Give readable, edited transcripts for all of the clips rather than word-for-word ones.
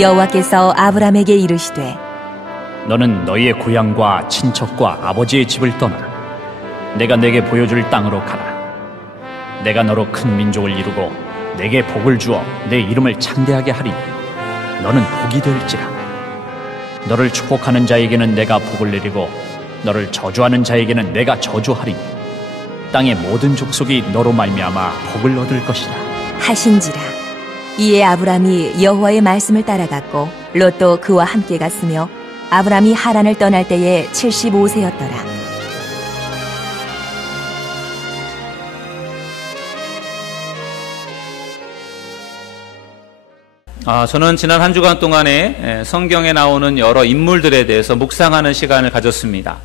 여호와께서 아브람에게 이르시되 너는 너희의 고향과 친척과 아버지의 집을 떠나 내가 내게 보여줄 땅으로 가라. 내가 너로 큰 민족을 이루고 내게 복을 주어 내 이름을 창대하게 하리니 너는 복이 될지라. 너를 축복하는 자에게는 내가 복을 내리고 너를 저주하는 자에게는 내가 저주하리니 땅의 모든 족속이 너로 말미암아 복을 얻을 것이라 하신지라. 이에 아브람이 여호와의 말씀을 따라갔고 롯도 그와 함께 갔으며 아브람이 하란을 떠날 때에 75세였더라. 저는 지난 한 주간 동안에 성경에 나오는 여러 인물들에 대해서 묵상하는 시간을 가졌습니다.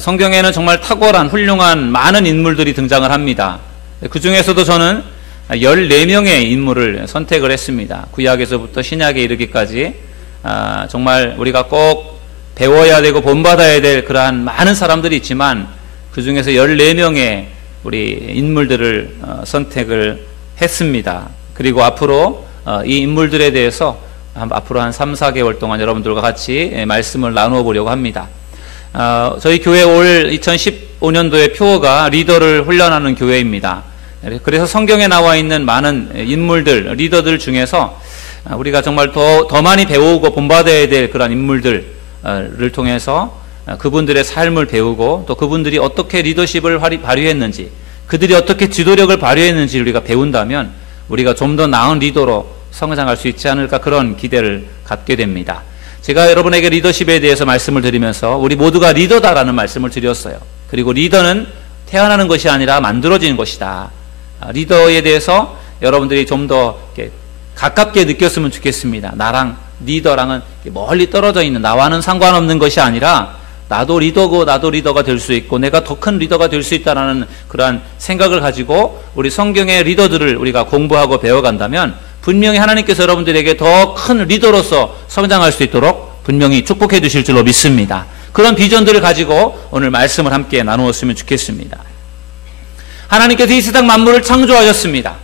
성경에는 정말 탁월한 훌륭한 많은 인물들이 등장을 합니다. 그 중에서도 저는 14명의 인물을 선택을 했습니다. 구약에서부터 신약에 이르기까지 정말 우리가 꼭 배워야 되고 본받아야 될 그러한 많은 사람들이 있지만 그 중에서 14명의 우리 인물들을 선택을 했습니다. 그리고 앞으로 이 인물들에 대해서 앞으로 한 3, 4개월 동안 여러분들과 같이 말씀을 나누어 보려고 합니다. 저희 교회 올 2015년도의 표어가 리더를 훈련하는 교회입니다. 그래서 성경에 나와 있는 많은 인물들, 리더들 중에서 우리가 정말 더 많이 배우고 본받아야 될 그런 인물들을 통해서 그분들의 삶을 배우고 또 그분들이 어떻게 리더십을 발휘했는지, 그들이 어떻게 지도력을 발휘했는지 우리가 배운다면 우리가 좀 더 나은 리더로 성장할 수 있지 않을까, 그런 기대를 갖게 됩니다. 제가 여러분에게 리더십에 대해서 말씀을 드리면서 우리 모두가 리더다라는 말씀을 드렸어요. 그리고 리더는 태어나는 것이 아니라 만들어지는 것이다. 리더에 대해서 여러분들이 좀 더 가깝게 느꼈으면 좋겠습니다. 나랑 리더랑은 멀리 떨어져 있는, 나와는 상관없는 것이 아니라 나도 리더고 나도 리더가 될 수 있고 내가 더 큰 리더가 될 수 있다는 그러한 생각을 가지고 우리 성경의 리더들을 우리가 공부하고 배워간다면 분명히 하나님께서 여러분들에게 더 큰 리더로서 성장할 수 있도록 분명히 축복해 주실 줄로 믿습니다. 그런 비전들을 가지고 오늘 말씀을 함께 나누었으면 좋겠습니다. 하나님께서 이 세상 만물을 창조하셨습니다.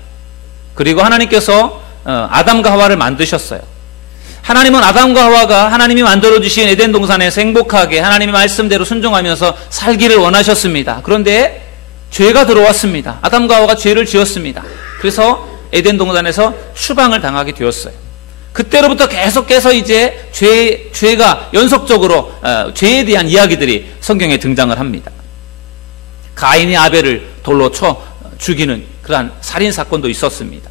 그리고 하나님께서 아담과 하와를 만드셨어요. 하나님은 아담과 하와가 하나님이 만들어주신 에덴 동산에서 행복하게 하나님의 말씀대로 순종하면서 살기를 원하셨습니다. 그런데 죄가 들어왔습니다. 아담과 하와가 죄를 지었습니다. 그래서 에덴 동산에서 추방을 당하게 되었어요. 그때로부터 계속해서 이제 죄가 연속적으로 죄에 대한 이야기들이 성경에 등장을 합니다. 가인이 아벨을 돌로 쳐 죽이는 그러한 살인 사건도 있었습니다.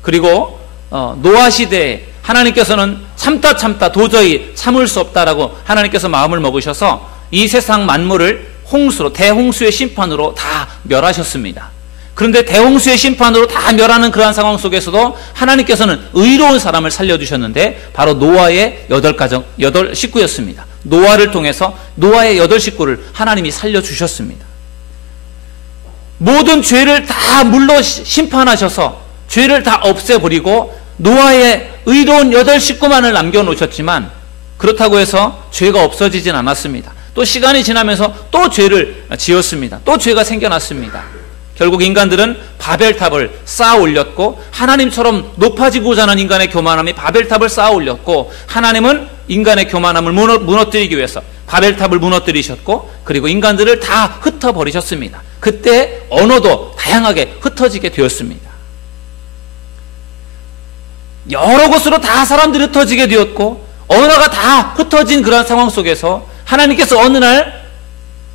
그리고 노아 시대에 하나님께서는 참다 도저히 참을 수 없다라고 하나님께서 마음을 먹으셔서 이 세상 만물을 홍수로, 대홍수의 심판으로 다 멸하셨습니다. 그런데 대홍수의 심판으로 다 멸하는 그러한 상황 속에서도 하나님께서는 의로운 사람을 살려주셨는데 바로 노아의 8 식구였습니다. 노아를 통해서 노아의 8 식구를 하나님이 살려주셨습니다. 모든 죄를 다 물로 심판하셔서 죄를 다 없애버리고 노아의 의로운 8 식구만을 남겨놓으셨지만 그렇다고 해서 죄가 없어지진 않았습니다. 또 시간이 지나면서 또 죄를 지었습니다. 또 죄가 생겨났습니다. 결국 인간들은 바벨탑을 쌓아 올렸고 하나님처럼 높아지고자 하는 인간의 교만함이 바벨탑을 쌓아 올렸고 하나님은 인간의 교만함을 무너뜨리기 위해서 바벨탑을 무너뜨리셨고 그리고 인간들을 다 흩어버리셨습니다. 그때 언어도 다양하게 흩어지게 되었습니다. 여러 곳으로 다 사람들이 흩어지게 되었고 언어가 다 흩어진 그런 상황 속에서 하나님께서 어느 날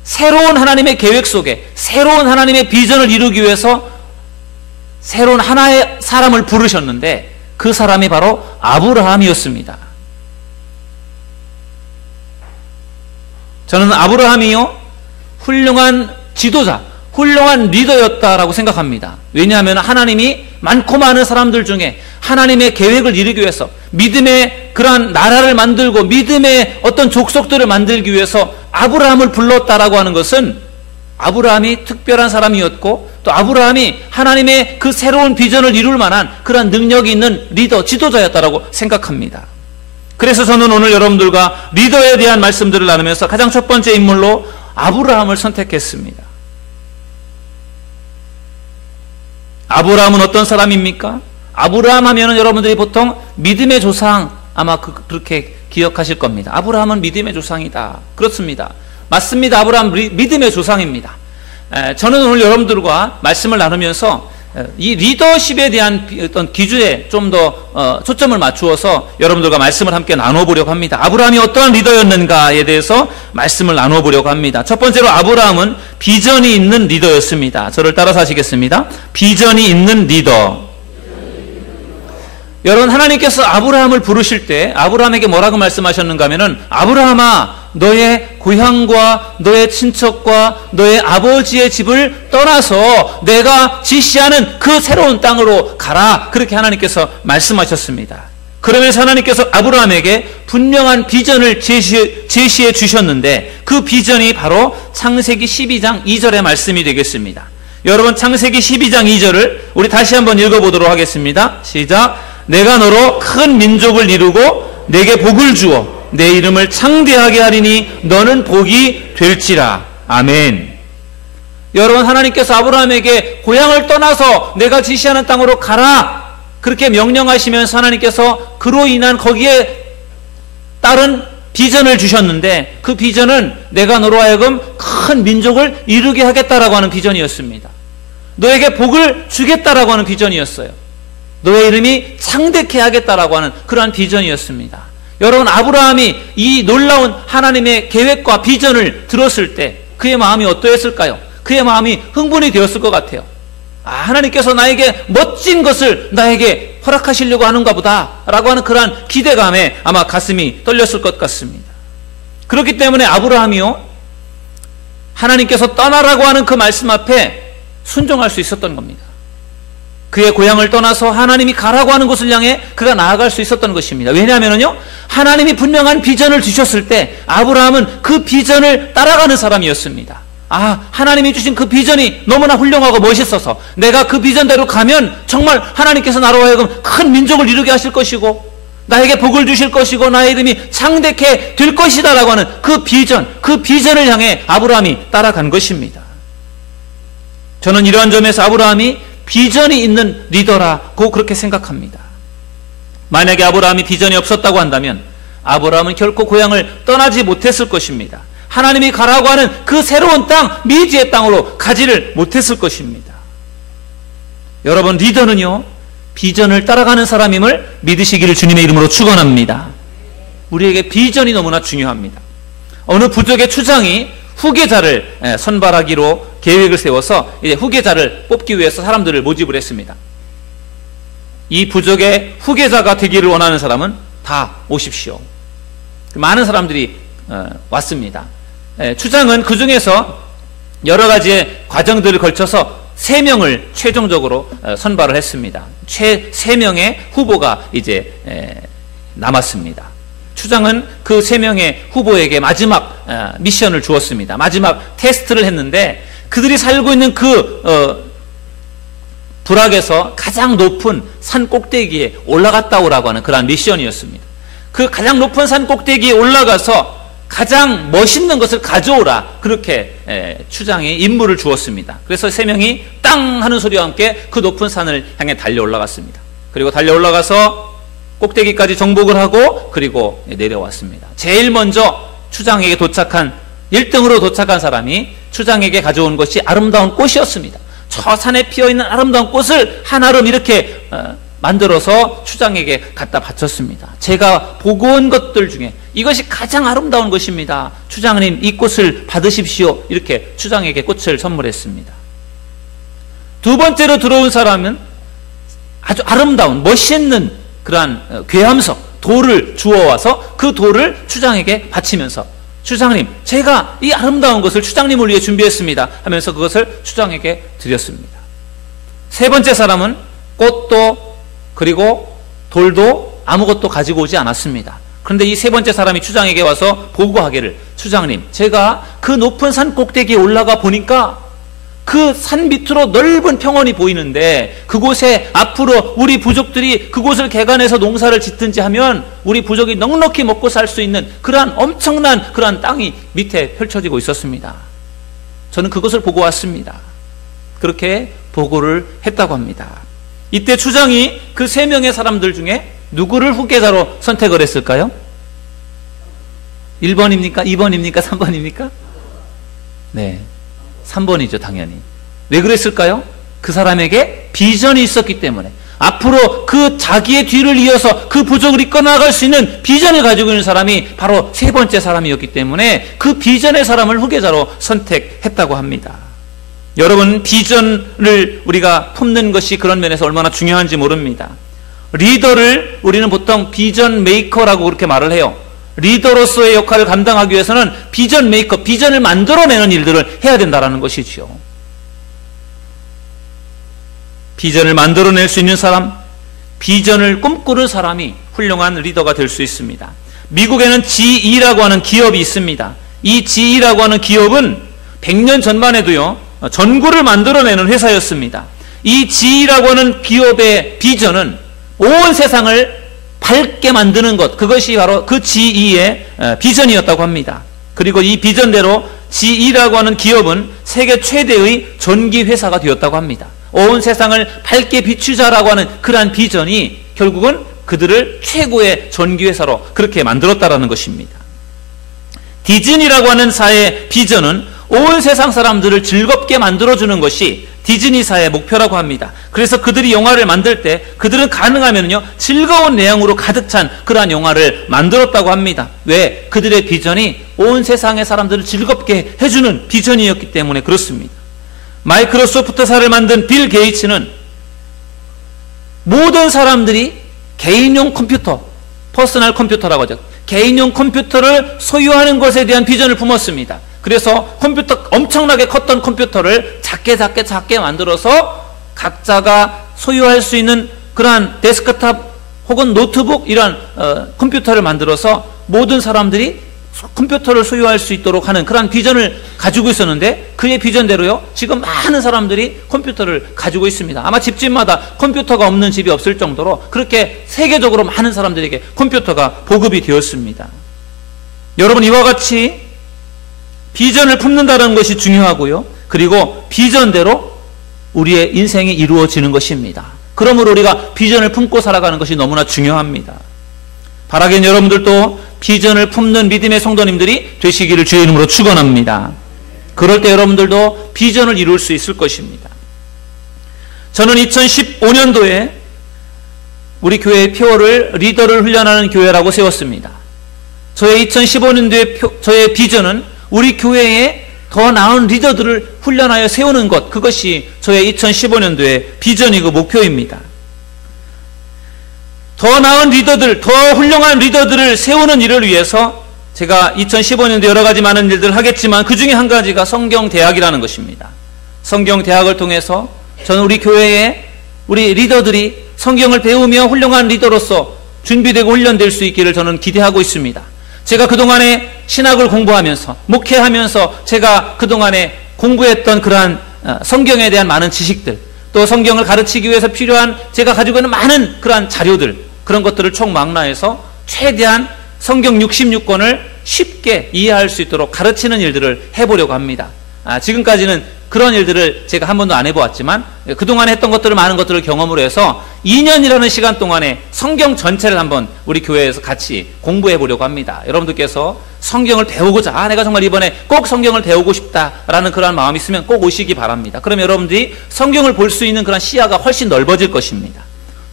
새로운 하나님의 계획 속에 새로운 하나님의 비전을 이루기 위해서 새로운 하나의 사람을 부르셨는데 그 사람이 바로 아브라함이었습니다. 저는 아브라함이요 훌륭한 지도자, 훌륭한 리더였다라고 생각합니다. 왜냐하면 하나님이 많고 많은 사람들 중에 하나님의 계획을 이루기 위해서 믿음의 그러한 나라를 만들고 믿음의 어떤 족속들을 만들기 위해서 아브라함을 불렀다라고 하는 것은 아브라함이 특별한 사람이었고 또 아브라함이 하나님의 그 새로운 비전을 이룰 만한 그러한 능력이 있는 리더, 지도자였다라고 생각합니다. 그래서 저는 오늘 여러분들과 리더에 대한 말씀들을 나누면서 가장 첫 번째 인물로 아브라함을 선택했습니다. 아브라함은 어떤 사람입니까? 아브라함 하면은 여러분들이 보통 믿음의 조상 아마 그렇게 기억하실 겁니다. 아브라함은 믿음의 조상이다. 그렇습니다. 맞습니다. 아브라함 믿음의 조상입니다. 저는 오늘 여러분들과 말씀을 나누면서 이 리더십에 대한 어떤 기준에 좀 더 초점을 맞추어서 여러분들과 말씀을 함께 나눠보려고 합니다. 아브라함이 어떠한 리더였는가에 대해서 말씀을 나눠보려고 합니다. 첫 번째로 아브라함은 비전이 있는 리더였습니다. 저를 따라서 하시겠습니다. 비전이 있는 리더. 여러분, 하나님께서 아브라함을 부르실 때 아브라함에게 뭐라고 말씀하셨는가 하면은, 아브라함아, 너의 고향과 너의 친척과 너의 아버지의 집을 떠나서 내가 지시하는 그 새로운 땅으로 가라. 그렇게 하나님께서 말씀하셨습니다. 그러면서 하나님께서 아브라함에게 분명한 비전을 제시해 주셨는데, 그 비전이 바로 창세기 12장 2절의 말씀이 되겠습니다. 여러분, 창세기 12장 2절을 우리 다시 한번 읽어보도록 하겠습니다. 시작. 내가 너로 큰 민족을 이루고 내게 복을 주어 내 이름을 창대하게 하리니 너는 복이 될지라. 아멘. 여러분, 하나님께서 아브라함에게 고향을 떠나서 내가 지시하는 땅으로 가라, 그렇게 명령하시면서 하나님께서 그로 인한 거기에 따른 비전을 주셨는데, 그 비전은 내가 너로 하여금 큰 민족을 이루게 하겠다라고 하는 비전이었습니다. 너에게 복을 주겠다라고 하는 비전이었어요. 너의 이름이 창대케 하겠다라고 하는 그러한 비전이었습니다. 여러분, 아브라함이 이 놀라운 하나님의 계획과 비전을 들었을 때 그의 마음이 어떠했을까요? 그의 마음이 흥분이 되었을 것 같아요. 하나님께서 나에게 멋진 것을 나에게 허락하시려고 하는가 보다 라고 하는 그러한 기대감에 아마 가슴이 떨렸을 것 같습니다. 그렇기 때문에 아브라함이요, 하나님께서 떠나라고 하는 그 말씀 앞에 순종할 수 있었던 겁니다. 그의 고향을 떠나서 하나님이 가라고 하는 곳을 향해 그가 나아갈 수 있었던 것입니다. 왜냐하면요, 하나님이 분명한 비전을 주셨을 때 아브라함은 그 비전을 따라가는 사람이었습니다. 하나님이 주신 그 비전이 너무나 훌륭하고 멋있어서 내가 그 비전대로 가면 정말 하나님께서 나로 하여금 큰 민족을 이루게 하실 것이고 나에게 복을 주실 것이고 나의 이름이 창대케 될 것이다 라고 하는 그 비전을 향해 아브라함이 따라간 것입니다. 저는 이러한 점에서 아브라함이 비전이 있는 리더라고 그렇게 생각합니다. 만약에 아브라함이 비전이 없었다고 한다면 아브라함은 결코 고향을 떠나지 못했을 것입니다. 하나님이 가라고 하는 그 새로운 땅, 미지의 땅으로 가지를 못했을 것입니다. 여러분, 리더는요, 비전을 따라가는 사람임을 믿으시기를 주님의 이름으로 축원합니다. 우리에게 비전이 너무나 중요합니다. 어느 부족의 추장이 후계자를 선발하기로 계획을 세워서 이제 후계자를 뽑기 위해서 사람들을 모집을 했습니다. 이 부족의 후계자가 되기를 원하는 사람은 다 오십시오. 많은 사람들이 왔습니다. 추장은 그 중에서 여러 가지의 과정들을 걸쳐서 3명을 최종적으로 선발을 했습니다. 3명의 후보가 이제 남았습니다. 추장은 그 3명의 후보에게 마지막 미션을 주었습니다. 마지막 테스트를 했는데 그들이 살고 있는 그 부락에서 가장 높은 산 꼭대기에 올라갔다 오라고 하는 그러한 미션이었습니다. 그 가장 높은 산 꼭대기에 올라가서 가장 멋있는 것을 가져오라, 그렇게 추장이 임무를 주었습니다. 그래서 3명이 땅 하는 소리와 함께 그 높은 산을 향해 달려 올라갔습니다. 그리고 달려 올라가서 꼭대기까지 정복을 하고 그리고 내려왔습니다. 제일 먼저 추장에게 도착한 1등으로 도착한 사람이 추장에게 가져온 것이 아름다운 꽃이었습니다. 저 산에 피어있는 아름다운 꽃을 한 아름 이렇게 만들어서 추장에게 갖다 바쳤습니다. 제가 보고 온 것들 중에 이것이 가장 아름다운 것입니다. 추장님, 이 꽃을 받으십시오. 이렇게 추장에게 꽃을 선물했습니다. 두 번째로 들어온 사람은 아주 아름다운 멋있는 그러한 괴함석, 돌을 주워와서 그 돌을 추장에게 바치면서 추장님, 제가 이 아름다운 것을 추장님을 위해 준비했습니다 하면서 그것을 추장에게 드렸습니다. 세 번째 사람은 꽃도 그리고 돌도 아무것도 가지고 오지 않았습니다. 그런데 이 세 번째 사람이 추장에게 와서 보고하기를, 추장님, 제가 그 높은 산 꼭대기에 올라가 보니까 그 산 밑으로 넓은 평원이 보이는데 그곳에 앞으로 우리 부족들이 그곳을 개간해서 농사를 짓든지 하면 우리 부족이 넉넉히 먹고 살 수 있는 그러한 엄청난 그러한 땅이 밑에 펼쳐지고 있었습니다. 저는 그것을 보고 왔습니다. 그렇게 보고를 했다고 합니다. 이때 추장이 그 3명의 사람들 중에 누구를 후계자로 선택을 했을까요? 1번입니까? 2번입니까? 3번입니까? 네, 3번이죠, 당연히. 왜 그랬을까요? 그 사람에게 비전이 있었기 때문에, 앞으로 그 자기의 뒤를 이어서 그 부족을 이끌어나갈 수 있는 비전을 가지고 있는 사람이 바로 3번째 사람이었기 때문에 그 비전의 사람을 후계자로 선택했다고 합니다. 여러분, 비전을 우리가 품는 것이 그런 면에서 얼마나 중요한지 모릅니다. 리더를 우리는 보통 비전 메이커라고 그렇게 말을 해요. 리더로서의 역할을 감당하기 위해서는 비전 메이커, 비전을 만들어내는 일들을 해야 된다는 것이지요. 비전을 만들어낼 수 있는 사람, 비전을 꿈꾸는 사람이 훌륭한 리더가 될 수 있습니다. 미국에는 GE라고 하는 기업이 있습니다. 이 GE라고 하는 기업은 100년 전만 해도요, 전구를 만들어내는 회사였습니다. 이 GE라고 하는 기업의 비전은 온 세상을 밝게 만드는 것, 그것이 바로 그 GE의 비전이었다고 합니다. 그리고 이 비전대로 GE라고 하는 기업은 세계 최대의 전기 회사가 되었다고 합니다. 온 세상을 밝게 비추자라고 하는 그러한 비전이 결국은 그들을 최고의 전기 회사로 그렇게 만들었다라는 것입니다. 디즈니라고 하는 사의 비전은 온 세상 사람들을 즐겁게 만들어주는 것이 디즈니사의 목표라고 합니다. 그래서 그들이 영화를 만들 때 그들은 가능하면요, 즐거운 내용으로 가득 찬 그러한 영화를 만들었다고 합니다. 왜? 그들의 비전이 온 세상의 사람들을 즐겁게 해주는 비전이었기 때문에 그렇습니다. 마이크로소프트사를 만든 빌 게이츠는 모든 사람들이 개인용 컴퓨터, 퍼스널 컴퓨터라고 하죠. 개인용 컴퓨터를 소유하는 것에 대한 비전을 품었습니다. 그래서 컴퓨터, 엄청나게 컸던 컴퓨터를 작게 만들어서 각자가 소유할 수 있는 그러한 데스크탑 혹은 노트북, 이런 컴퓨터를 만들어서 모든 사람들이 컴퓨터를 소유할 수 있도록 하는 그런 비전을 가지고 있었는데, 그의 비전대로요, 지금 많은 사람들이 컴퓨터를 가지고 있습니다. 아마 집집마다 컴퓨터가 없는 집이 없을 정도로 그렇게 세계적으로 많은 사람들에게 컴퓨터가 보급이 되었습니다. 여러분, 이와 같이 비전을 품는다는 것이 중요하고요, 그리고 비전대로 우리의 인생이 이루어지는 것입니다. 그러므로 우리가 비전을 품고 살아가는 것이 너무나 중요합니다. 바라기는 여러분들도 비전을 품는 믿음의 성도님들이 되시기를 주의 이름으로 축원합니다. 그럴 때 여러분들도 비전을 이룰 수 있을 것입니다. 저는 2015년도에 우리 교회의 표를 리더를 훈련하는 교회라고 세웠습니다. 저의 2015년도의 저의 비전은 우리 교회에 더 나은 리더들을 훈련하여 세우는 것, 그것이 저의 2015년도의 비전이고 목표입니다. 더 나은 리더들, 더 훌륭한 리더들을 세우는 일을 위해서 제가 2015년도 여러 가지 많은 일들을 하겠지만 그 중에 한 가지가 성경대학이라는 것입니다. 성경대학을 통해서 저는 우리 교회에 우리 리더들이 성경을 배우며 훌륭한 리더로서 준비되고 훈련될 수 있기를 저는 기대하고 있습니다. 제가 그동안에 신학을 공부하면서, 목회하면서 제가 그동안에 공부했던 그러한 성경에 대한 많은 지식들, 또 성경을 가르치기 위해서 필요한 제가 가지고 있는 많은 그러한 자료들, 그런 것들을 총망라해서 최대한 성경 66권을 쉽게 이해할 수 있도록 가르치는 일들을 해보려고 합니다. 지금까지는 그런 일들을 제가 한 번도 안 해보았지만 그동안 했던 것들을, 많은 것들을 경험으로 해서 2년이라는 시간 동안에 성경 전체를 한번 우리 교회에서 같이 공부해 보려고 합니다. 여러분들께서 성경을 배우고자, 내가 정말 이번에 꼭 성경을 배우고 싶다라는 그런 마음이 있으면 꼭 오시기 바랍니다. 그럼 여러분들이 성경을 볼 수 있는 그런 시야가 훨씬 넓어질 것입니다.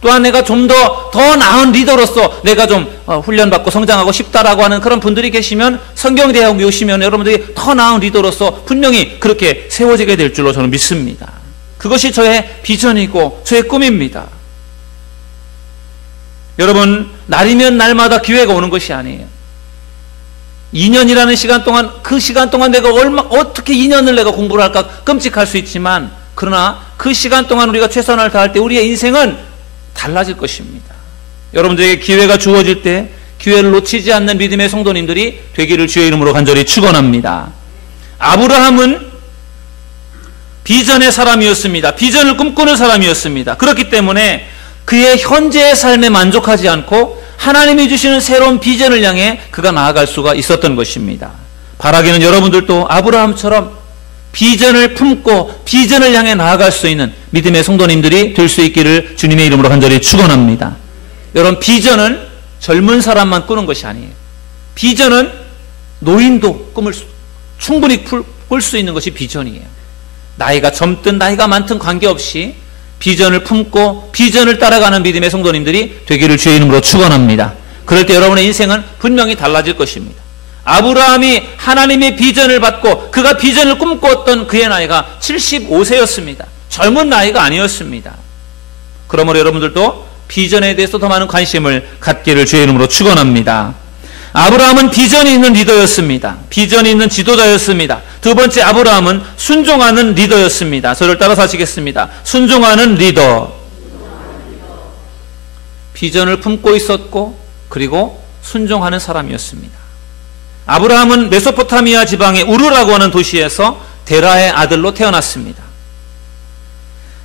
또한 내가 좀 더 나은 리더로서 내가 좀 훈련받고 성장하고 싶다라고 하는 그런 분들이 계시면 성경대학에 오시면 여러분들이 더 나은 리더로서 분명히 그렇게 세워지게 될 줄로 저는 믿습니다. 그것이 저의 비전이고 저의 꿈입니다. 여러분, 날이면 날마다 기회가 오는 것이 아니에요. 2년이라는 시간 동안, 그 시간 동안 내가 어떻게 2년을 내가 공부를 할까 끔찍할 수 있지만, 그러나 그 시간 동안 우리가 최선을 다할 때 우리의 인생은 달라질 것입니다. 여러분들에게 기회가 주어질 때 기회를 놓치지 않는 믿음의 성도님들이 되기를 주의 이름으로 간절히 축원합니다. 아브라함은 비전의 사람이었습니다. 비전을 꿈꾸는 사람이었습니다. 그렇기 때문에 그의 현재의 삶에 만족하지 않고 하나님이 주시는 새로운 비전을 향해 그가 나아갈 수가 있었던 것입니다. 바라기는 여러분들도 아브라함처럼 비전을 품고 비전을 향해 나아갈 수 있는 믿음의 성도님들이 될 수 있기를 주님의 이름으로 간절히 축원합니다. 여러분, 비전은 젊은 사람만 꾸는 것이 아니에요. 비전은 노인도 충분히 꿀 수 있는 것이 비전이에요. 나이가 젊든 나이가 많든 관계없이 비전을 품고 비전을 따라가는 믿음의 성도님들이 되기를 주의 이름으로 축원합니다. 그럴 때 여러분의 인생은 분명히 달라질 것입니다. 아브라함이 하나님의 비전을 받고 그가 비전을 꿈꾸었던 그의 나이가 75세였습니다. 젊은 나이가 아니었습니다. 그러므로 여러분들도 비전에 대해서 더 많은 관심을 갖기를 주의 이름으로 축원합니다. 아브라함은 비전이 있는 리더였습니다. 비전이 있는 지도자였습니다. 두 번째, 아브라함은 순종하는 리더였습니다. 저를 따라서 하시겠습니다. 순종하는 리더. 비전을 품고 있었고 그리고 순종하는 사람이었습니다. 아브라함은 메소포타미아 지방의 우르라고 하는 도시에서 데라의 아들로 태어났습니다.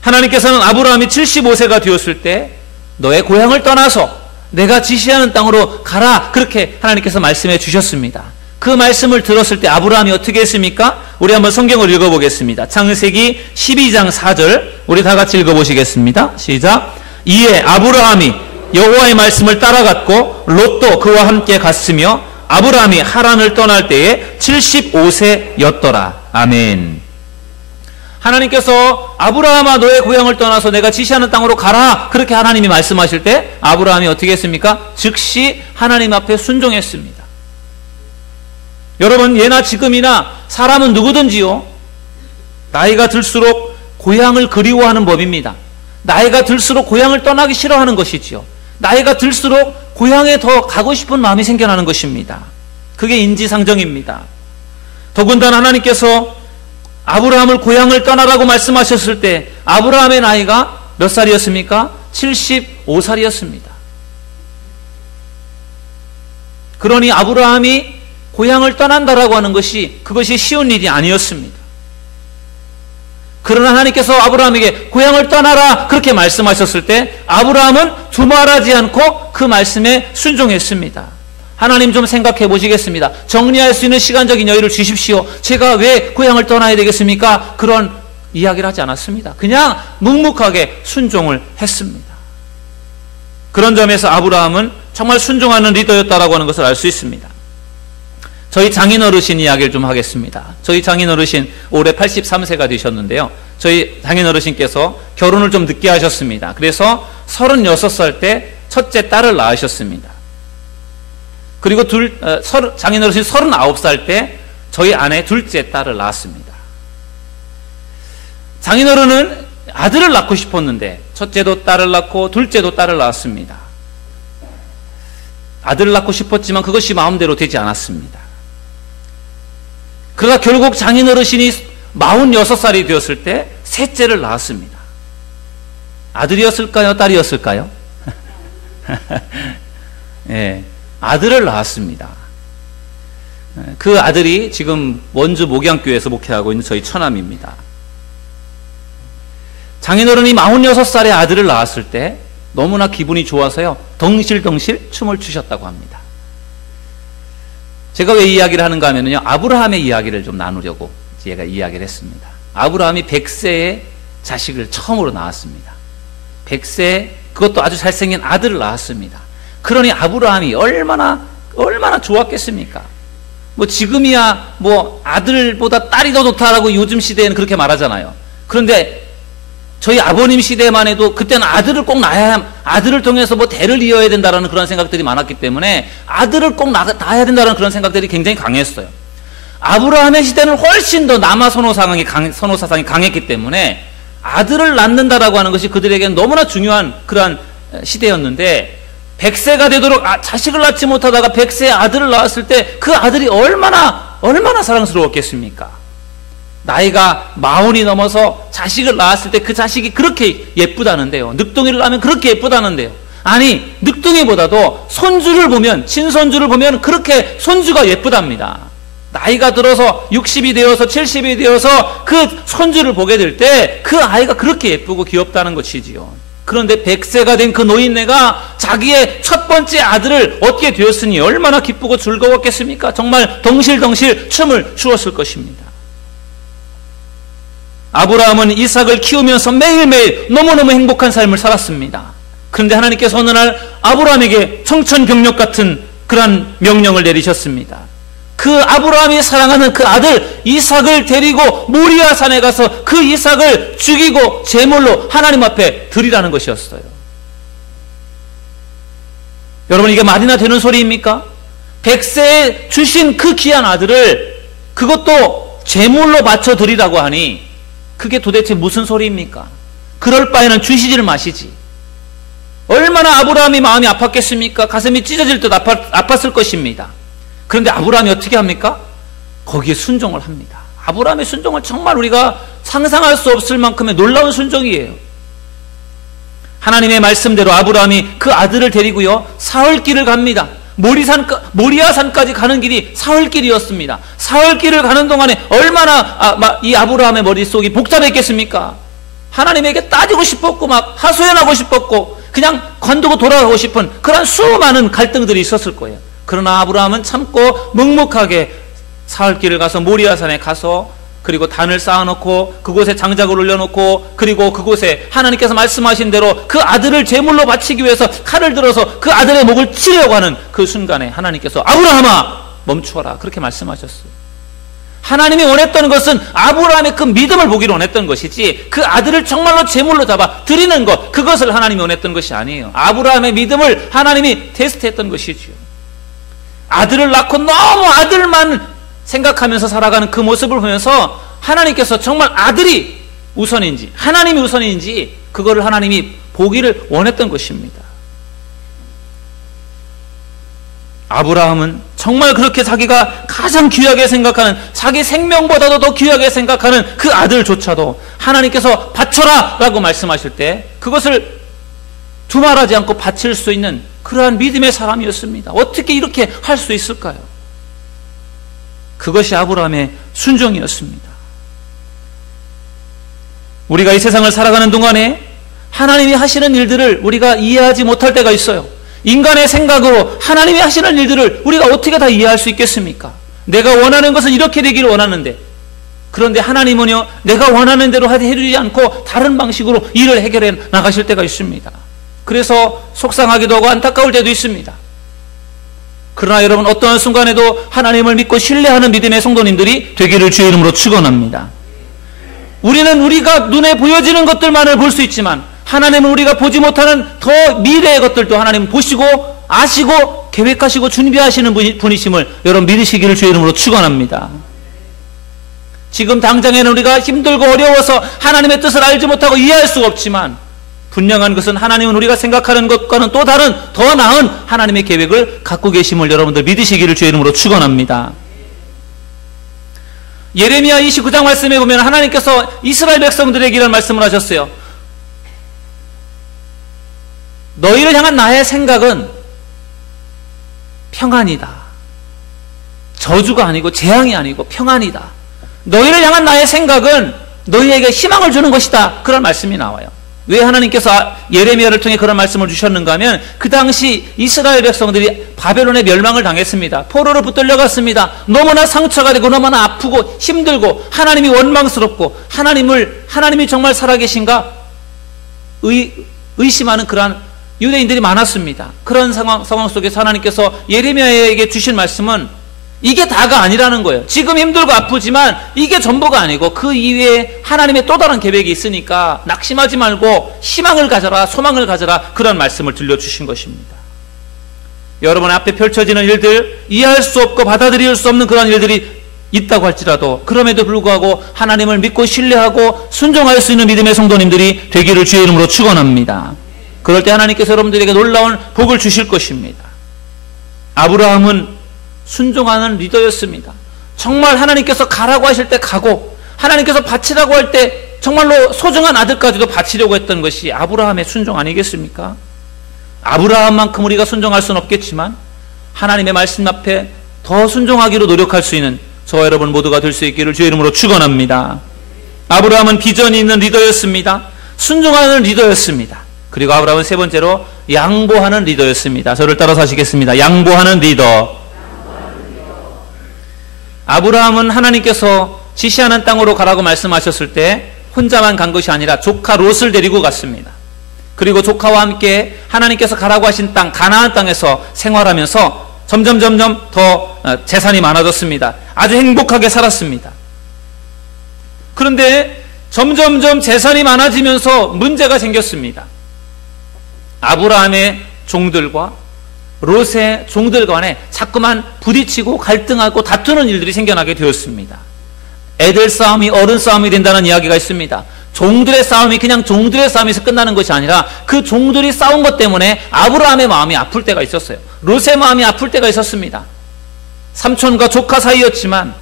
하나님께서는 아브라함이 75세가 되었을 때 너의 고향을 떠나서 내가 지시하는 땅으로 가라, 그렇게 하나님께서 말씀해 주셨습니다. 그 말씀을 들었을 때 아브라함이 어떻게 했습니까? 우리 한번 성경을 읽어보겠습니다. 창세기 12장 4절 우리 다 같이 읽어보시겠습니다. 시작. 이에 아브라함이 여호와의 말씀을 따라갔고 롯도 그와 함께 갔으며 아브라함이 하란을 떠날 때에 75세였더라. 아멘. 하나님께서 아브라함아 너의 고향을 떠나서 내가 지시하는 땅으로 가라, 그렇게 하나님이 말씀하실 때 아브라함이 어떻게 했습니까? 즉시 하나님 앞에 순종했습니다. 여러분, 예나 지금이나 사람은 누구든지요, 나이가 들수록 고향을 그리워하는 법입니다. 나이가 들수록 고향을 떠나기 싫어하는 것이지요. 나이가 들수록 고향에 더 가고 싶은 마음이 생겨나는 것입니다. 그게 인지상정입니다. 더군다나 하나님께서 아브라함을 고향을 떠나라고 말씀하셨을 때 아브라함의 나이가 몇 살이었습니까? 75살이었습니다. 그러니 아브라함이 고향을 떠난다라고 하는 것이 그것이 쉬운 일이 아니었습니다. 그러나 하나님께서 아브라함에게 고향을 떠나라 그렇게 말씀하셨을 때 아브라함은 두말하지 않고 그 말씀에 순종했습니다. 하나님 좀 생각해 보시겠습니다. 정리할 수 있는 시간적인 여유를 주십시오. 제가 왜 고향을 떠나야 되겠습니까? 그런 이야기를 하지 않았습니다. 그냥 묵묵하게 순종을 했습니다. 그런 점에서 아브라함은 정말 순종하는 리더였다라고 하는 것을 알 수 있습니다. 저희 장인 어르신 이야기를 좀 하겠습니다. 저희 장인 어르신 올해 83세가 되셨는데요. 저희 장인 어르신께서 결혼을 좀 늦게 하셨습니다. 그래서 36살 때 첫째 딸을 낳으셨습니다. 그리고 장인 어르신 39살 때 저희 아내 둘째 딸을 낳았습니다. 장인 어른은 아들을 낳고 싶었는데 첫째도 딸을 낳고 둘째도 딸을 낳았습니다. 아들을 낳고 싶었지만 그것이 마음대로 되지 않았습니다. 그러다 결국 장인 어르신이 46살이 되었을 때 셋째를 낳았습니다. 아들이었을까요? 딸이었을까요? 예, 아들을 낳았습니다. 그 아들이 지금 원주 목양교회에서 목회하고 있는 저희 처남입니다. 장인어른이 46살의 아들을 낳았을 때 너무나 기분이 좋아서요, 덩실덩실 춤을 추셨다고 합니다. 제가 왜 이 이야기를 하는가 하면요, 아브라함의 이야기를 좀 나누려고 제가 이야기를 했습니다. 아브라함이 100세의 자식을 처음으로 낳았습니다. 100세, 그것도 아주 잘생긴 아들을 낳았습니다. 그러니 아브라함이 얼마나 좋았겠습니까? 뭐 지금이야 뭐 아들보다 딸이 더 좋다라고 요즘 시대에는 그렇게 말하잖아요. 그런데 저희 아버님 시대만 해도 그때는 아들을 꼭 낳아야, 아들을 통해서 뭐 대를 이어야 된다라는 그런 생각들이 많았기 때문에 아들을 꼭 낳아야 된다는 그런 생각들이 굉장히 강했어요. 아브라함의 시대는 훨씬 더 남아 선호 사상이 강했기 때문에 아들을 낳는다라고 하는 것이 그들에게는 너무나 중요한 그러한 시대였는데, 100세가 되도록 자식을 낳지 못하다가 100세의 아들을 낳았을 때 그 아들이 얼마나 사랑스러웠겠습니까? 나이가 40이 넘어서 자식을 낳았을 때 그 자식이 그렇게 예쁘다는데요. 늑둥이를 낳으면 그렇게 예쁘다는데요. 아니, 늑둥이보다도 손주를 보면, 친손주를 보면 그렇게 손주가 예쁘답니다. 나이가 들어서 60이 되어서 70이 되어서 그 손주를 보게 될 때 그 아이가 그렇게 예쁘고 귀엽다는 것이지요. 그런데 100세가 된 그 노인네가 자기의 첫 번째 아들을 얻게 되었으니 얼마나 기쁘고 즐거웠겠습니까? 정말 덩실덩실 춤을 추었을 것입니다. 아브라함은 이삭을 키우면서 매일매일 너무너무 행복한 삶을 살았습니다. 그런데 하나님께서 어느 날 아브라함에게 청천벽력 같은 그러한 명령을 내리셨습니다. 그 아브라함이 사랑하는 그 아들 이삭을 데리고 모리아 산에 가서 그 이삭을 죽이고 제물로 하나님 앞에 드리라는 것이었어요. 여러분, 이게 말이나 되는 소리입니까? 100세에 주신 그 귀한 아들을 그것도 제물로 바쳐 드리라고 하니 그게 도대체 무슨 소리입니까? 그럴 바에는 주시지를 마시지. 얼마나 아브라함이 마음이 아팠겠습니까? 가슴이 찢어질 듯 아팠을 것입니다. 그런데 아브라함이 어떻게 합니까? 거기에 순종을 합니다. 아브라함의 순종을 정말 우리가 상상할 수 없을 만큼의 놀라운 순종이에요. 하나님의 말씀대로 아브라함이 그 아들을 데리고요, 사흘길을 갑니다. 모리아산까지 가는 길이 사흘길이었습니다. 사흘길을 가는 동안에 얼마나 이 아브라함의 머릿속이 복잡했겠습니까? 하나님에게 따지고 싶었고 막 하소연하고 싶었고 그냥 관두고 돌아가고 싶은 그런 수많은 갈등들이 있었을 거예요. 그러나 아브라함은 참고 묵묵하게 사흘길을 가서 모리아산에 가서 그리고 단을 쌓아놓고 그곳에 장작을 올려놓고 그리고 그곳에 하나님께서 말씀하신 대로 그 아들을 제물로 바치기 위해서 칼을 들어서 그 아들의 목을 치려고 하는 그 순간에 하나님께서 아브라함아 멈추어라 그렇게 말씀하셨어요. 하나님이 원했던 것은 아브라함의 그 믿음을 보기를 원했던 것이지 그 아들을 정말로 제물로 잡아 드리는 것, 그것을 하나님이 원했던 것이 아니에요. 아브라함의 믿음을 하나님이 테스트했던 것이지요. 아들을 낳고 너무 아들만 생각하면서 살아가는 그 모습을 보면서 하나님께서 정말 아들이 우선인지 하나님이 우선인지 그거를 하나님이 보기를 원했던 것입니다. 아브라함은 정말 그렇게 자기가 가장 귀하게 생각하는, 자기 생명보다도 더 귀하게 생각하는 그 아들조차도 하나님께서 바쳐라 라고 말씀하실 때 그것을 두말하지 않고 바칠 수 있는 그러한 믿음의 사람이었습니다. 어떻게 이렇게 할 수 있을까요? 그것이 아브라함의 순종이었습니다. 우리가 이 세상을 살아가는 동안에 하나님이 하시는 일들을 우리가 이해하지 못할 때가 있어요. 인간의 생각으로 하나님이 하시는 일들을 우리가 어떻게 다 이해할 수 있겠습니까? 내가 원하는 것은 이렇게 되기를 원하는데, 그런데 하나님은요, 내가 원하는 대로 해주지 않고 다른 방식으로 일을 해결해 나가실 때가 있습니다. 그래서 속상하기도 하고 안타까울 때도 있습니다. 그러나 여러분, 어떠한 순간에도 하나님을 믿고 신뢰하는 믿음의 성도님들이 되기를 주의 이름으로 축원합니다. 우리는 우리가 눈에 보여지는 것들만을 볼 수 있지만 하나님은 우리가 보지 못하는 더 미래의 것들도 하나님은 보시고 아시고 계획하시고 준비하시는 분이심을 여러분 믿으시기를 주의 이름으로 축원합니다. 지금 당장에는 우리가 힘들고 어려워서 하나님의 뜻을 알지 못하고 이해할 수가 없지만 분명한 것은 하나님은 우리가 생각하는 것과는 또 다른 더 나은 하나님의 계획을 갖고 계심을 여러분들 믿으시기를 주의 이름으로 축원합니다. 예레미야 29장 말씀에 보면 하나님께서 이스라엘 백성들에게 이런 말씀을 하셨어요. 너희를 향한 나의 생각은 평안이다. 저주가 아니고 재앙이 아니고 평안이다. 너희를 향한 나의 생각은 너희에게 희망을 주는 것이다. 그런 말씀이 나와요. 왜 하나님께서 예레미야를 통해 그런 말씀을 주셨는가 하면 그 당시 이스라엘 백성들이 바벨론의 멸망을 당했습니다. 포로로 붙들려갔습니다. 너무나 상처가 되고 너무나 아프고 힘들고 하나님이 원망스럽고 하나님이 정말 살아계신가 의심하는 그러한 유대인들이 많았습니다. 그런 상황 속에서 하나님께서 예레미야에게 주신 말씀은 이게 다가 아니라는 거예요. 지금 힘들고 아프지만 이게 전부가 아니고 그 이외에 하나님의 또 다른 계획이 있으니까 낙심하지 말고 희망을 가져라, 소망을 가져라, 그런 말씀을 들려주신 것입니다. 여러분 앞에 펼쳐지는 일들, 이해할 수 없고 받아들일 수 없는 그런 일들이 있다고 할지라도 그럼에도 불구하고 하나님을 믿고 신뢰하고 순종할 수 있는 믿음의 성도님들이 되기를 주의 이름으로 축원합니다. 그럴 때 하나님께서 여러분들에게 놀라운 복을 주실 것입니다. 아브라함은 순종하는 리더였습니다. 정말 하나님께서 가라고 하실 때 가고 하나님께서 바치라고 할 때 정말로 소중한 아들까지도 바치려고 했던 것이 아브라함의 순종 아니겠습니까? 아브라함만큼 우리가 순종할 수는 없겠지만 하나님의 말씀 앞에 더 순종하기로 노력할 수 있는 저와 여러분 모두가 될 수 있기를 주의 이름으로 축원합니다. 아브라함은 비전이 있는 리더였습니다. 순종하는 리더였습니다. 그리고 아브라함은 세 번째로 양보하는 리더였습니다. 저를 따라서 하시겠습니다. 양보하는 리더. 아브라함은 하나님께서 지시하는 땅으로 가라고 말씀하셨을 때 혼자만 간 것이 아니라 조카 롯을 데리고 갔습니다. 그리고 조카와 함께 하나님께서 가라고 하신 땅 가나안 땅에서 생활하면서 점점 더 재산이 많아졌습니다. 아주 행복하게 살았습니다. 그런데 점점 재산이 많아지면서 문제가 생겼습니다. 아브라함의 종들과 롯의 종들 간에 자꾸만 부딪히고 갈등하고 다투는 일들이 생겨나게 되었습니다. 애들 싸움이 어른 싸움이 된다는 이야기가 있습니다. 종들의 싸움이 그냥 종들의 싸움에서 끝나는 것이 아니라 그 종들이 싸운 것 때문에 아브라함의 마음이 아플 때가 있었어요. 롯의 마음이 아플 때가 있었습니다. 삼촌과 조카 사이였지만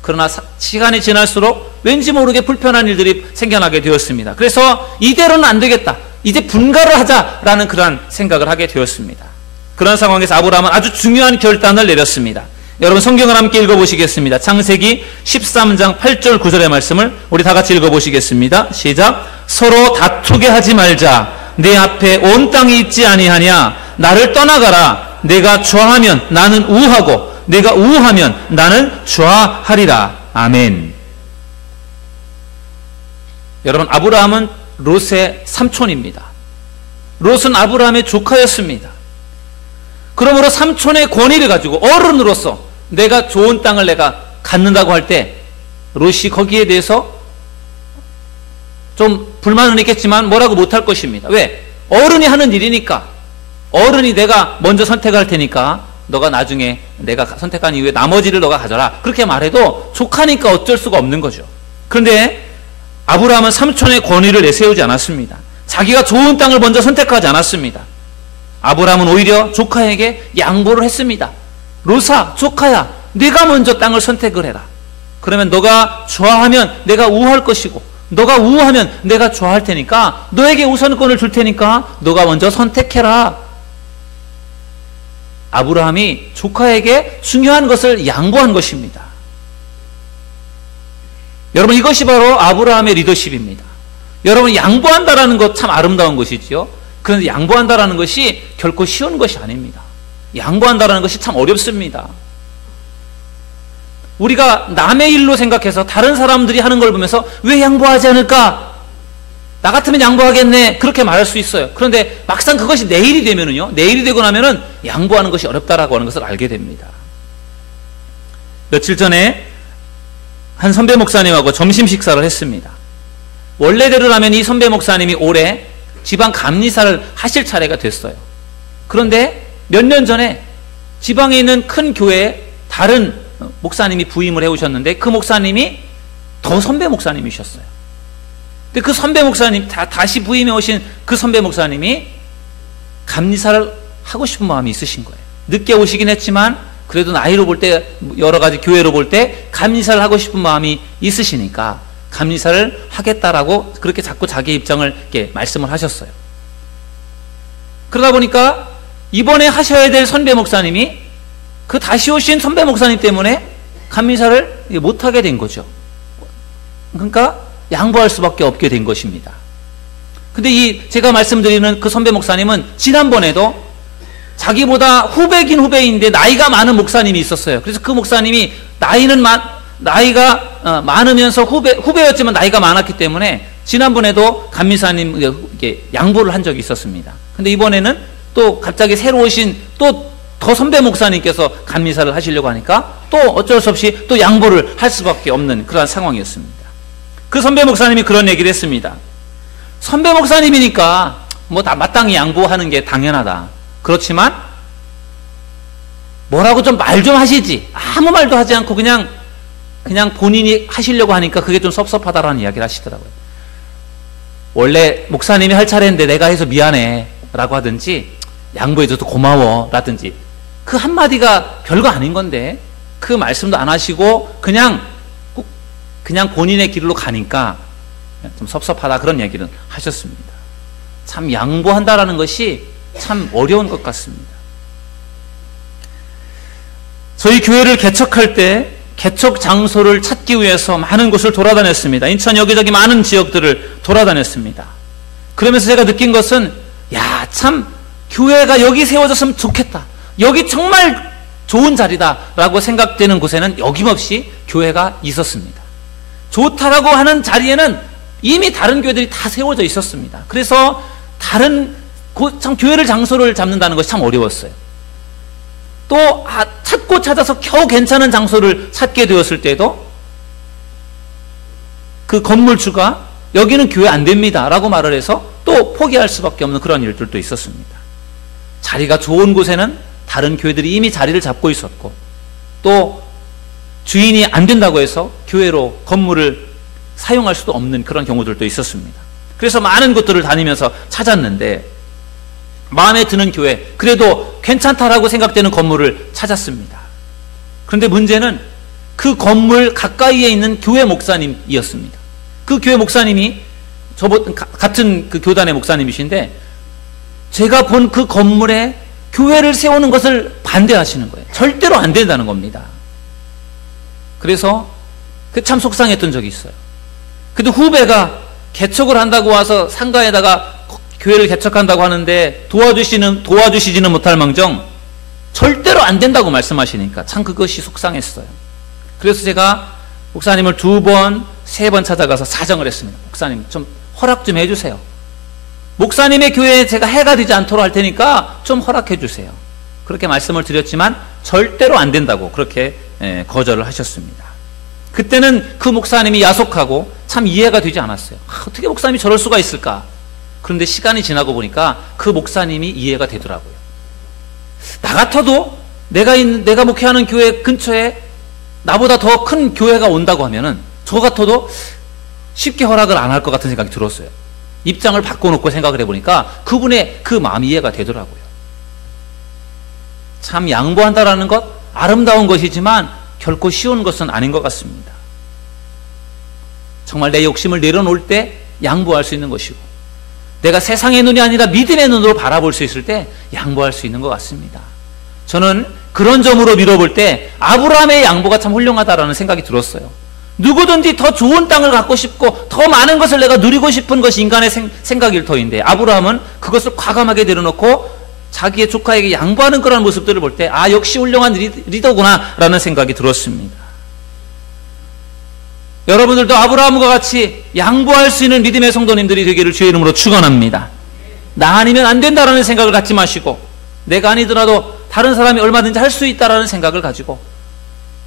그러나 시간이 지날수록 왠지 모르게 불편한 일들이 생겨나게 되었습니다. 그래서 이대로는 안 되겠다. 이제 분가를 하자라는 그러한 생각을 하게 되었습니다. 그런 상황에서 아브라함은 아주 중요한 결단을 내렸습니다. 여러분 성경을 함께 읽어보시겠습니다. 창세기 13장 8절 9절의 말씀을 우리 다 같이 읽어보시겠습니다. 시작. 서로 다투게 하지 말자. 내 앞에 온 땅이 있지 아니하냐. 나를 떠나가라. 내가 좌하면 나는 우하고 내가 우하면 나는 좌하리라. 아멘. 여러분 아브라함은 롯의 삼촌입니다. 롯은 아브라함의 조카였습니다. 그러므로 삼촌의 권위를 가지고 어른으로서 내가 좋은 땅을 내가 갖는다고 할 때 롯이 거기에 대해서 좀 불만은 있겠지만 뭐라고 못할 것입니다. 왜? 어른이 하는 일이니까. 어른이 내가 먼저 선택할 테니까 너가 나중에 내가 선택한 이후에 나머지를 너가 가져라. 그렇게 말해도 조카니까 어쩔 수가 없는 거죠. 그런데 아브라함은 삼촌의 권위를 내세우지 않았습니다. 자기가 좋은 땅을 먼저 선택하지 않았습니다. 아브라함은 오히려 조카에게 양보를 했습니다. 롯아, 조카야, 네가 먼저 땅을 선택을 해라. 그러면 너가 좌하면 내가 우할 것이고 너가 우하면 내가 좌할 테니까 너에게 우선권을 줄 테니까 너가 먼저 선택해라. 아브라함이 조카에게 중요한 것을 양보한 것입니다. 여러분 이것이 바로 아브라함의 리더십입니다. 여러분 양보한다라는 것 참 아름다운 것이지요. 그런데 양보한다라는 것이 결코 쉬운 것이 아닙니다. 양보한다라는 것이 참 어렵습니다. 우리가 남의 일로 생각해서 다른 사람들이 하는 걸 보면서 왜 양보하지 않을까? 나 같으면 양보하겠네. 그렇게 말할 수 있어요. 그런데 막상 그것이 내 일이 되면은요. 내 일이 되고 나면은 양보하는 것이 어렵다라고 하는 것을 알게 됩니다. 며칠 전에 한 선배 목사님하고 점심 식사를 했습니다. 원래대로라면 이 선배 목사님이 올해 지방 감리사를 하실 차례가 됐어요. 그런데 몇 년 전에 지방에 있는 큰 교회에 다른 목사님이 부임을 해오셨는데 그 목사님이 더 선배 목사님이셨어요. 근데 그 선배 목사님, 다시 부임해 오신 그 선배 목사님이 감리사를 하고 싶은 마음이 있으신 거예요. 늦게 오시긴 했지만 그래도 나이로 볼 때 여러 가지 교회로 볼 때 감리사를 하고 싶은 마음이 있으시니까 감리사를 하겠다라고 그렇게 자꾸 자기 입장을 이렇게 말씀을 하셨어요. 그러다 보니까 이번에 하셔야 될 선배 목사님이 그 다시 오신 선배 목사님 때문에 감리사를 못하게 된 거죠. 그러니까 양보할 수밖에 없게 된 것입니다. 근데 제가 말씀드리는 그 선배 목사님은 지난번에도 자기보다 후배긴 후배인데 나이가 많은 목사님이 있었어요. 그래서 그 목사님이 나이가 많으면서 후배였지만 나이가 많았기 때문에 지난번에도 감리사님 양보를 한 적이 있었습니다. 근데 이번에는 또 갑자기 새로 오신 또 더 선배 목사님께서 감리사를 하시려고 하니까 또 어쩔 수 없이 또 양보를 할 수밖에 없는 그런 상황이었습니다. 그 선배 목사님이 그런 얘기를 했습니다. 선배 목사님이니까 뭐 다 마땅히 양보하는 게 당연하다. 그렇지만 뭐라고 좀 말 좀 하시지. 아무 말도 하지 않고 그냥 본인이 하시려고 하니까 그게 좀 섭섭하다라는 이야기를 하시더라고요. 원래 목사님이 할 차례인데 내가 해서 미안해 라고 하든지 양보해줘서 고마워 라든지 그 한마디가 별거 아닌 건데 그 말씀도 안 하시고 그냥 본인의 길로 가니까 좀 섭섭하다 그런 얘기를 하셨습니다. 참 양보한다라는 것이 참 어려운 것 같습니다. 저희 교회를 개척할 때 개척 장소를 찾기 위해서 많은 곳을 돌아다녔습니다. 인천 여기저기 많은 지역들을 돌아다녔습니다. 그러면서 제가 느낀 것은 참 교회가 여기 세워졌으면 좋겠다. 여기 정말 좋은 자리다라고 생각되는 곳에는 여김없이 교회가 있었습니다. 좋다라고 하는 자리에는 이미 다른 교회들이 다 세워져 있었습니다. 그래서 참 교회를 장소를 잡는다는 것이 참 어려웠어요. 또 찾고 찾아서 겨우 괜찮은 장소를 찾게 되었을 때도 그 건물주가 여기는 교회 안 됩니다 라고 말을 해서 또 포기할 수밖에 없는 그런 일들도 있었습니다. 자리가 좋은 곳에는 다른 교회들이 이미 자리를 잡고 있었고, 또 주인이 안 된다고 해서 교회로 건물을 사용할 수도 없는 그런 경우들도 있었습니다. 그래서 많은 곳들을 다니면서 찾았는데 마음에 드는 교회, 그래도 괜찮다라고 생각되는 건물을 찾았습니다. 그런데 문제는 그 건물 가까이에 있는 교회 목사님이었습니다. 그 교회 목사님이 같은 그 교단의 목사님이신데 제가 본 그 건물에 교회를 세우는 것을 반대하시는 거예요. 절대로 안 된다는 겁니다. 그래서 참 속상했던 적이 있어요. 근데 후배가 개척을 한다고 와서 상가에다가 교회를 개척한다고 하는데 도와주시지는 못할 망정 절대로 안 된다고 말씀하시니까 참 그것이 속상했어요. 그래서 제가 목사님을 2번, 3번 찾아가서 사정을 했습니다. 목사님 좀 허락 좀 해주세요. 목사님의 교회에 제가 해가 되지 않도록 할 테니까 좀 허락해 주세요. 그렇게 말씀을 드렸지만 절대로 안 된다고 그렇게 거절을 하셨습니다. 그때는 그 목사님이 야속하고 참 이해가 되지 않았어요. 어떻게 목사님이 저럴 수가 있을까? 그런데 시간이 지나고 보니까 그 목사님이 이해가 되더라고요. 나 같아도 내가 목회하는 교회 근처에 나보다 더 큰 교회가 온다고 하면은 저 같아도 쉽게 허락을 안 할 것 같은 생각이 들었어요. 입장을 바꿔놓고 생각을 해보니까 그분의 그 마음이 이해가 되더라고요. 참 양보한다라는 것 아름다운 것이지만 결코 쉬운 것은 아닌 것 같습니다. 정말 내 욕심을 내려놓을 때 양보할 수 있는 것이고, 내가 세상의 눈이 아니라 믿음의 눈으로 바라볼 수 있을 때 양보할 수 있는 것 같습니다. 저는 그런 점으로 미뤄볼 때 아브라함의 양보가 참 훌륭하다라는 생각이 들었어요. 누구든지 더 좋은 땅을 갖고 싶고 더 많은 것을 내가 누리고 싶은 것이 인간의 생각일 터인데, 아브라함은 그것을 과감하게 내려놓고 자기의 조카에게 양보하는 그런 모습들을 볼 때 역시 훌륭한 리더구나 라는 생각이 들었습니다. 여러분들도 아브라함과 같이 양보할 수 있는 믿음의 성도님들이 되기를 주의 이름으로 축원합니다. 나 아니면 안 된다라는 생각을 갖지 마시고, 내가 아니더라도 다른 사람이 얼마든지 할 수 있다라는 생각을 가지고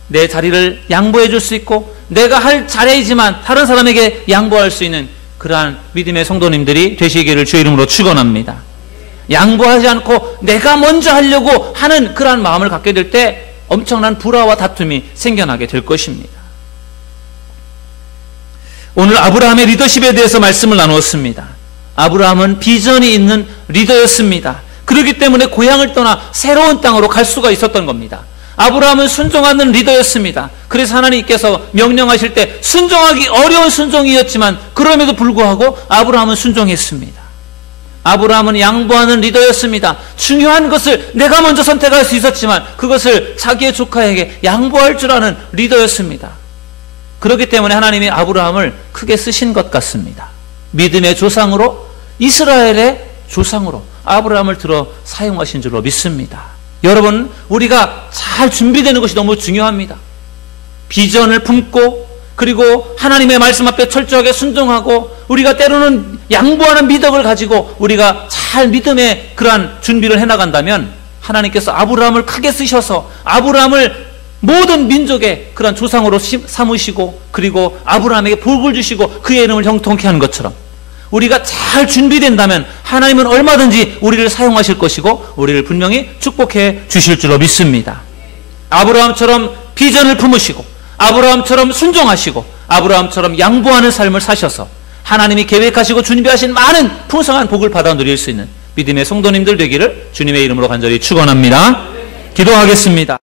내 자리를 양보해 줄 수 있고, 내가 할 자리이지만 다른 사람에게 양보할 수 있는 그러한 믿음의 성도님들이 되시기를 주의 이름으로 축원합니다. 양보하지 않고 내가 먼저 하려고 하는 그러한 마음을 갖게 될 때 엄청난 불화와 다툼이 생겨나게 될 것입니다. 오늘 아브라함의 리더십에 대해서 말씀을 나누었습니다. 아브라함은 비전이 있는 리더였습니다. 그렇기 때문에 고향을 떠나 새로운 땅으로 갈 수가 있었던 겁니다. 아브라함은 순종하는 리더였습니다. 그래서 하나님께서 명령하실 때 순종하기 어려운 순종이었지만 그럼에도 불구하고 아브라함은 순종했습니다. 아브라함은 양보하는 리더였습니다. 중요한 것을 내가 먼저 선택할 수 있었지만 그것을 자기의 조카에게 양보할 줄 아는 리더였습니다. 그렇기 때문에 하나님이 아브라함을 크게 쓰신 것 같습니다. 믿음의 조상으로, 이스라엘의 조상으로 아브라함을 들어 사용하신 줄로 믿습니다. 여러분, 우리가 잘 준비되는 것이 너무 중요합니다. 비전을 품고, 그리고 하나님의 말씀 앞에 철저하게 순종하고, 우리가 때로는 양보하는 미덕을 가지고 우리가 잘 믿음의 그러한 준비를 해나간다면 하나님께서 아브라함을 크게 쓰셔서 아브라함을 모든 민족의 그런 조상으로 삼으시고, 그리고 아브라함에게 복을 주시고 그의 이름을 형통케 하는 것처럼 우리가 잘 준비된다면 하나님은 얼마든지 우리를 사용하실 것이고 우리를 분명히 축복해 주실 줄로 믿습니다. 아브라함처럼 비전을 품으시고, 아브라함처럼 순종하시고, 아브라함처럼 양보하는 삶을 사셔서 하나님이 계획하시고 준비하신 많은 풍성한 복을 받아 누릴 수 있는 믿음의 성도님들 되기를 주님의 이름으로 간절히 축원합니다. 기도하겠습니다.